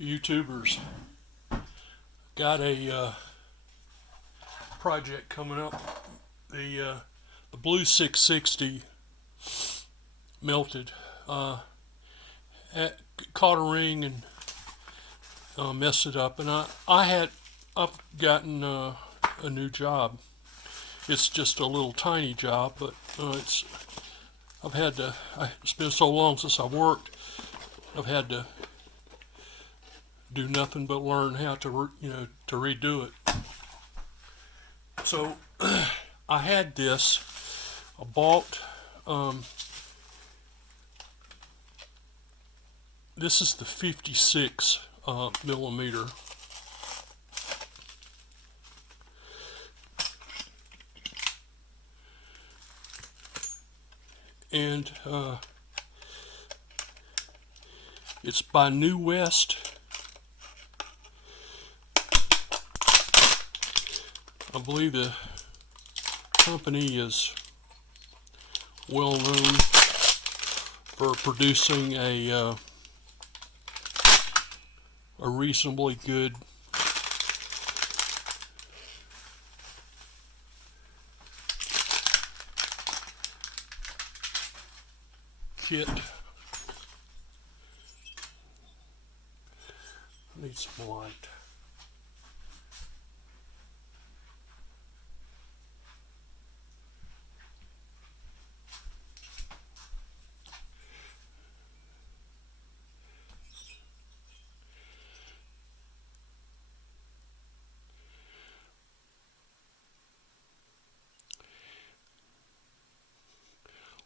YouTubers, got a project coming up. The blue 660 melted. At, Caught a ring and messed it up, and I've gotten a new job. It's just a little tiny job, but it's been so long since I worked. I've had to do nothing but learn how to to redo it. So I had this. I bought. This is the 56 millimeter. And it's by New West. I believe the company is well known for producing a reasonably good kit. Need some light.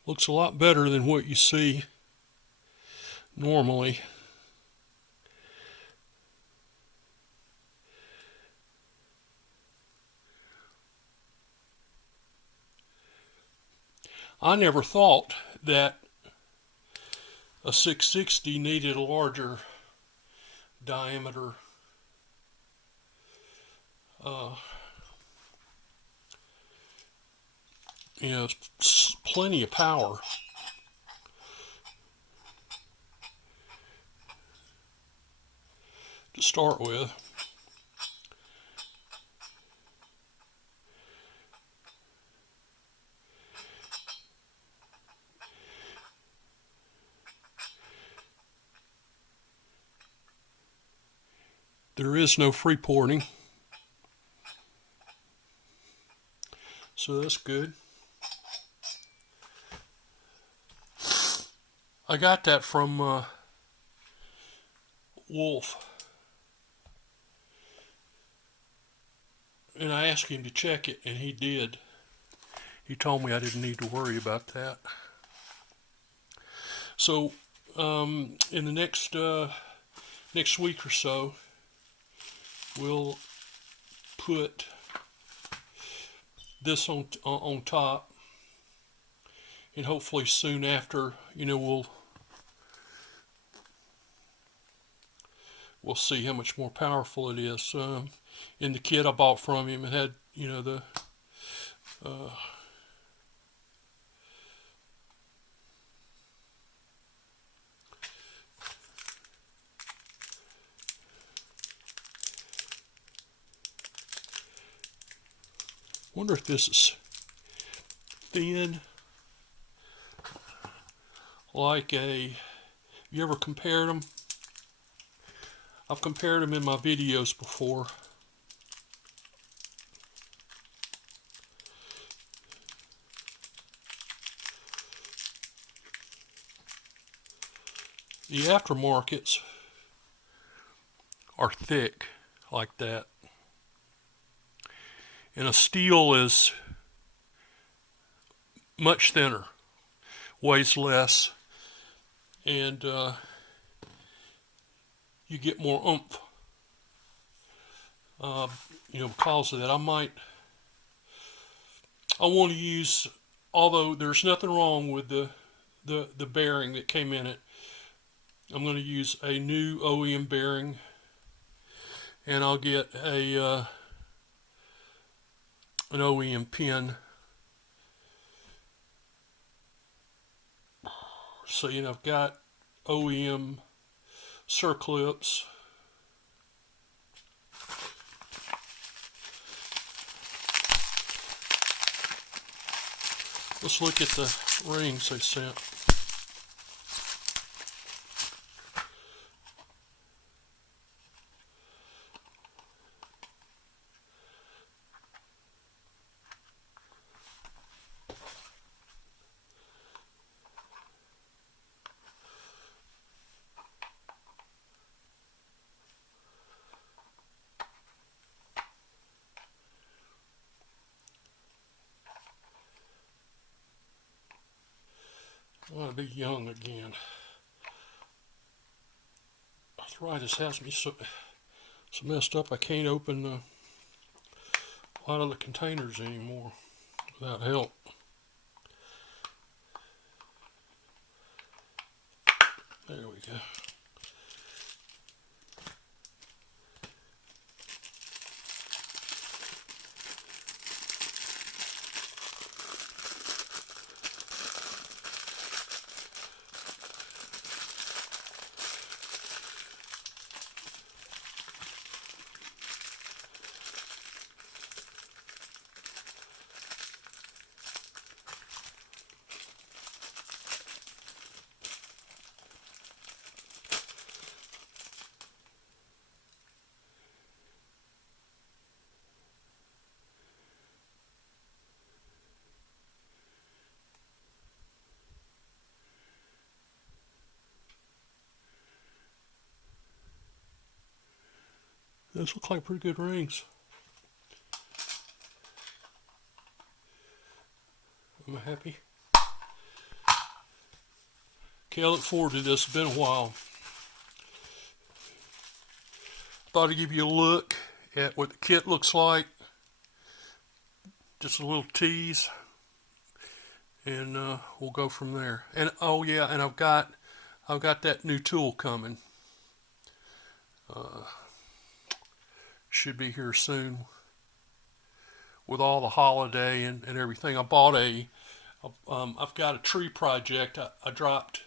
Looks a lot better than what you see normally. I never thought that a 660 needed a larger diameter it's plenty of power. To start with. There is no free porting, so that's good. I got that from Wolf, and I asked him to check it, and he did. He told me I didn't need to worry about that. So in the next week or so, we'll put this on top, and hopefully soon after, we'll see how much more powerful it is. In the kit I bought from him, it had the wonder if this is thin like you ever compared them? I've compared them in my videos before. The aftermarkets are thick like that. And a steel is much thinner, weighs less, and you get more oomph. Because of that, I want to use, although there's nothing wrong with the bearing that came in it, I'm going to use a new OEM bearing, and I'll get an OEM pin. So I've got OEM circlips Let's look at the rings they sent. I want to be young again. Arthritis has me so messed up I can't open a lot of the containers anymore without help. There we go. Those look like pretty good rings. I'm happy. Okay, I look forward to this. It's been a while. Thought I'd give you a look at what the kit looks like. Just a little tease. And we'll go from there. And oh yeah, and I've got that new tool coming. Should be here soon with all the holiday and everything. I bought I've got a tree project. I dropped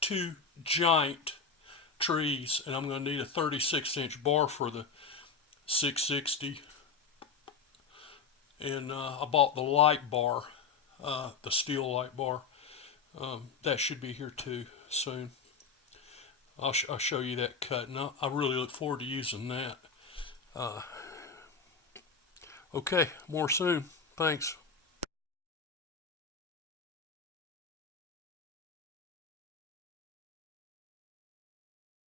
2 giant trees, and I'm going to need a 36-inch bar for the 660. And I bought the light bar, the steel light bar. That should be here too soon. I'll show you that cut, and I really look forward to using that. Okay, more soon. Thanks.